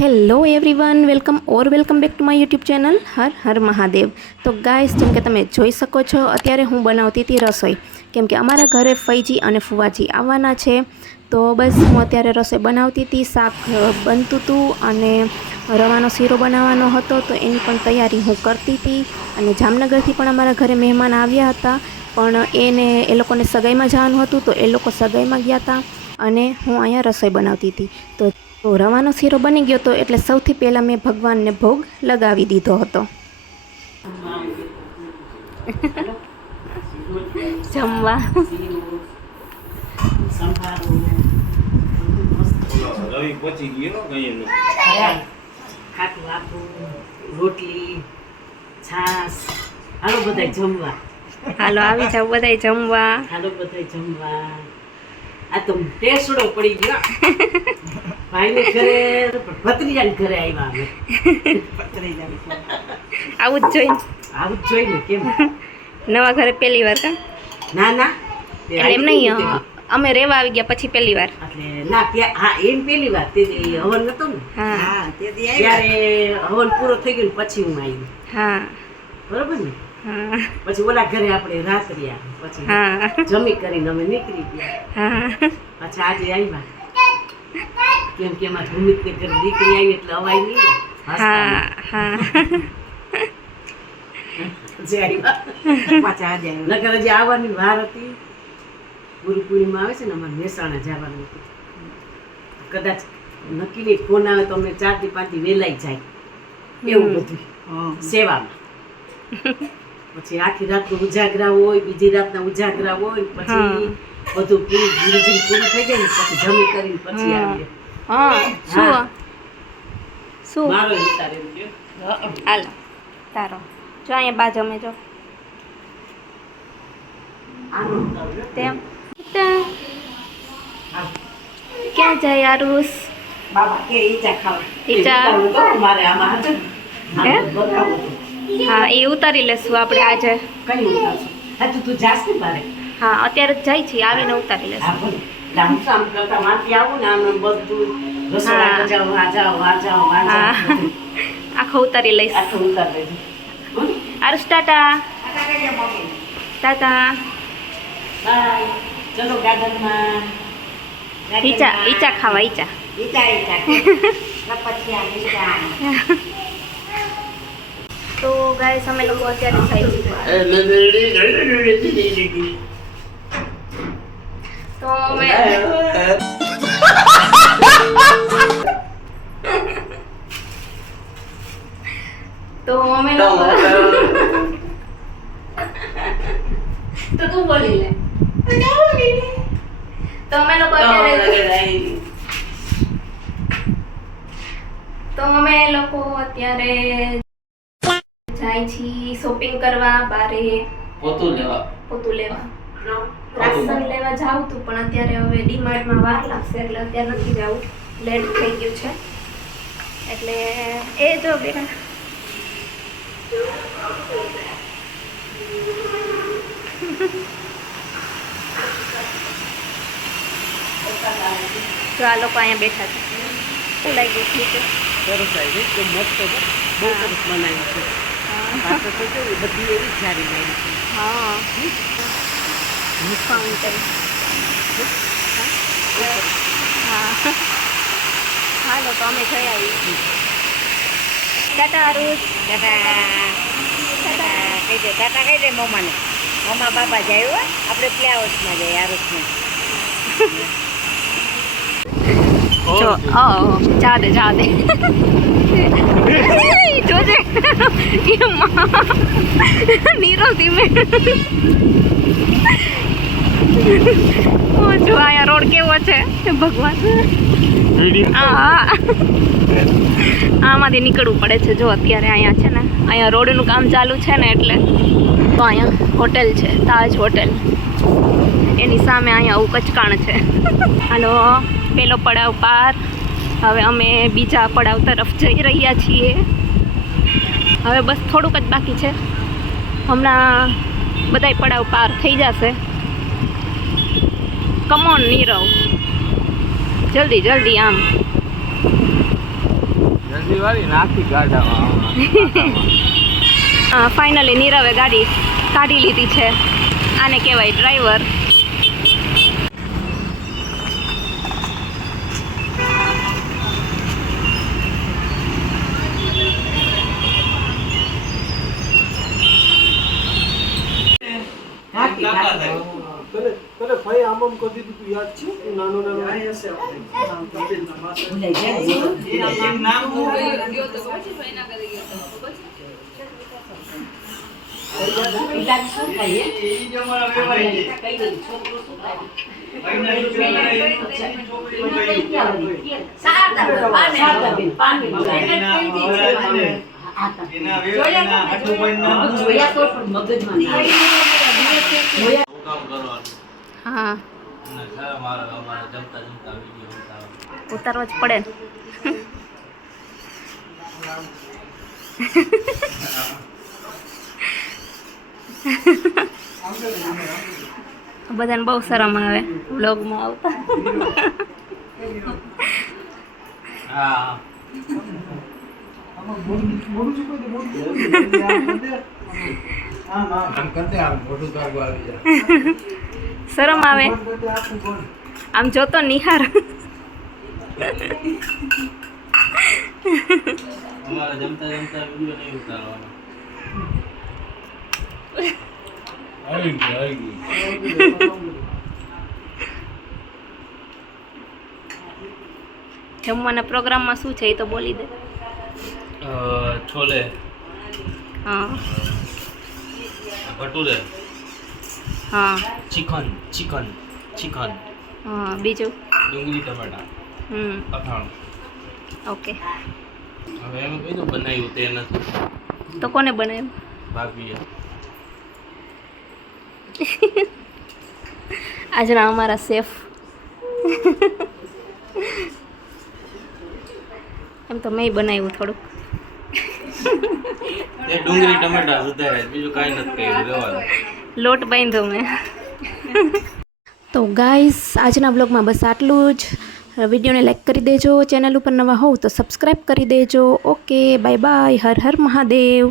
Hello everyone, welcome back to my YouTube channel Har Har Mahadev. તો guys, જેમ કે તમે જોઈ શકો છો, અત્યારે હું બનાવતી હતી રસોઈ, કેમ કે અમારા ઘરે ફઈજી અને ફુવાજી આવવાના છે. તો બસ હું અત્યારે રસોઈ બનાવતી હતી, શાક બનતું હતું અને રવાનો શીરો બનાવવાનો હતો, તો એની પણ તૈયારી હું કરતી હતી. અને જામનગરથી પણ અમારા ઘરે મહેમાન આવ્યા હતા, પણ એ લોકોને સગાઈમાં જવાનું હતું, તો એ લોકો સગાઈમાં ગયા હતા અને હું અહીંયા રસોઈ બનાવતી હતી. તો રવાનો શીરો બની ગયો હતો, એટલે સૌથી પહેલાં મેં ભગવાનને ભોગ લગાવી દીધો હતો. જમવા રોટલી છાસ. હાલો બધાય જમવા. હાલો આવી જાવ બધાય જમવા. હાલો બધાય જમવા. આ તો ટેસડો પડી ગયો. ભાઈને ઘરે ભત્રીજાને ઘરે આવ્યા અમે. આવું જ જોઈએ. આવું જ જોઈને કેમ નવા ઘરે પહેલી વાર કા? ના ના એટલે એમ નહીં, અમે રેવા આવી ગયા પછી પહેલી વાર. એટલે ના ત્યાં હા એમ પહેલી વાર તે હવન નતો ને. હા ત્યારે હવન પૂરો થઈ ગયો ને પછી હું આવી. હા બરોબર ને. હા પછી ઓલા ઘરે આપણે રાત રહ્યા, પછી હા જમી કરીને અમે નીકળી ગયા. હા પાછા આજે આવ્યા, કેમ કે એમાં ભૂમિત ને ઘરે દીકરી આવી એટલે અવાય નહીં ને. હા હા જે આવ્યા પાછા આજે નગર હજી આવવાની વાર હતી. ગુરુ પૂર્ણિમા આવે છે ને, અમારે મહેસાણા જવાનું હતું. કદાચ નક્કી નહીં, ફોન આવે તો અમે 4 થી 5 દી વેલાઈ જાય એવું બધું સેવામાં. પછી આખી રાતનો ઉજાગરા હોય, બીજી રાતના ઉજાગરા હોય, પછી બધું પૂરું ગુરુજી પૂરું થઈ જાય ને પછી જમી કરીને પછી આવીએ. હા શું મારો વિચાર એમ છે. હાલો તારો જો અહીંયા બા જમે જો તેમ. ક્યાં જાય આરુષ? બાબા કે ઈજા ખાવા. ઈજા? મારે આમાં હતું હે? બતાવું હતું. હા, એ ઉતારી લેશું આપણે આજે. કઈ ઉતારશું? હા તું જાસ ને મારે. હા, અત્યારે જ જાય છે, આવીને ઉતારી લેશું. હા બોલ. આમ કરતા માંથી આવું ને આમ બધું રસોડા જાઓ, આ જાઓ, આ જાઓ, આ હા જાઓ. આખો ઉતારી લઈશ. આખું ઉતાર દેજો. આરુષ ટાટા. ટાટા. બાય. ચલો ગાર્ડનમાં. ઈચા ખાવા ઈચા. તો ગાઈસ, અમે લોકો અત્યારે ખાઈ છીએ. તો અમે લોકો તો તું બોલી લે. તો અમે લોકો અત્યારે જાય છીએ શોપિંગ કરવા, બારે પોતું લેવા. રાશન લેવા જાઉં તું, પણ અત્યારે હવે ડીમાર્ટમાં વાર લાગશે, એટલે અત્યારે નથી જવું, લેટ થઈ ગયું છે. એટલે એ જો બેટા તો આ લોકો અહીંયા બેઠા છે. શું લાગ્યું? ઠીક છે, સરસ આવી તો મસ્ત બહુ સરસ બનાવ્યું છે. પાછળ તો કેવું બધી એવી સારી લાગી છે. હા ફાઉન્ટેન. હા હાલો તો અમે જઈ આવી. ટાટા આરુષ. ટાટા કહી દે મમ્માને. મમ્મા બાપા જાય હો, આપણે પ્લે હાઉસમાં જઈએ આરુષને. જો જા દે જોજે નીરવ ધીમે. જો અહીંયા રોડ કેવો છે ભગવાન. આમાંથી નીકળવું પડે છે. જો અત્યારે અહીંયા છે ને, અહીંયા રોડનું કામ ચાલુ છે ને, એટલે તો અહીંયા હોટેલ છે, તાજ હોટેલ. એની સામે અહીંયા આવું કચકાણ છે. હાલો, પેલો પડાવ પાર. હવે અમે બીજા પડાવ તરફ જઈ રહ્યા છીએ. હવે બસ થોડુંક જ બાકી છે, હમણાં બધાય પડાવ પાર થઈ જશે. કમોન નીરવ, જલ્દી આમ. એટલી વાળી નાખી ગાડામાં ફાઇનલી નીરવે ગાડી કાઢી લીધી છે. આને કહેવાય ડ્રાઈવર. તને ભાઈ આમ કરી દીધું તું યાદ છે નાનો હા ઉતારવો જ પડે ને. બધાને બહુ શરમ આવે વ્લોગમાં આવતા. શરમ આવે આમ જોતો નિહાર. અમારે જમતા જમતા વિડીયો નહીં ઉતારવાનો. જમવાના પ્રોગ્રામમાં શું છે એ તો બોલી દે. છોલે, હા ભટુરે, હા ચિકન ચિકન ચિકન, હા બીજું ડુંગળી ટમેટા, અથાણું. ઓકે. હવે એમ કીધું બનાવ્યું તે નથી. તો કોને બનાવ્યું? ભાભીએ. આજના અમારા શેફ. એમ તો મેં બનાવ્યું થોડુંક. એ ડુંગળી ટમેટા સુધારે, બીજું કાંઈ નથી કર્યું. રહેવાનું. લોટ બાંધ્યો મેં. તો ગાઈસ આજના બ્લોગમાં બસ આટલું જ. વિડીયોને લાઈક કરી દેજો. ચેનલ ઉપર નવા હોવ તો સબસ્ક્રાઈબ કરી દેજો. Okay bye bye. Har Har Mahadev.